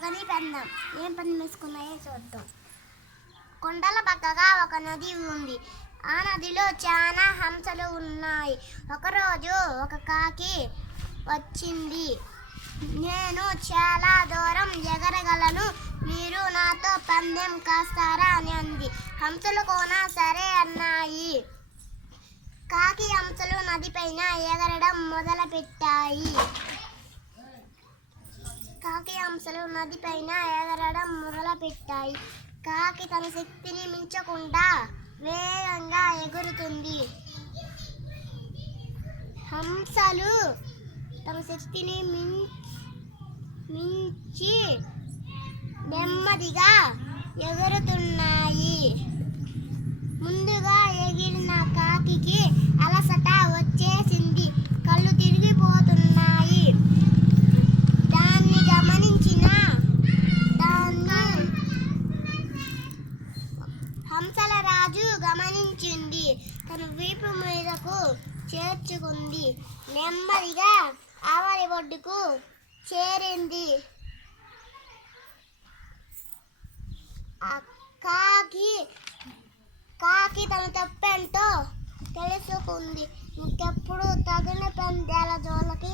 తగని పెందాం. ఏం పని వేసుకున్నాయో చూద్దాం. కొండల పక్కగా ఒక నది ఉంది. ఆ నదిలో చాలా హంసలు ఉన్నాయి. ఒకరోజు ఒక కాకి వచ్చింది. నేను చాలా దూరం ఎగరగలను, మీరు నాతో పందెం కాస్తారా అని అంది. హంసలు కూడా సరే అన్నాయి. కాకి హంసలు నదిపైన ఎగరడం మొదలుపెట్టాయి. కాకి తన శక్తిని మించకుండా వేగంగా ఎగురుతుంది. హంసలు తమ శక్తిని మించి నెమ్మదిగా ఎగురుతున్నాయి. ముందుగా ఎగిరిన కాకికి అలసట వచ్చేసింది. కళ్ళు తిరిగిపోతున్నాయి. దాన్ని హంసల రాజు గమనించింది. తన వీపు మీదకు చేర్చుకుంది. నెమ్మదిగా ఆవలి ఒడ్డుకు చేరింది. కాకి తన తప్పేంటో తెలుసుకుంది. ఇంకెప్పుడు తగిన పందేల జోలకి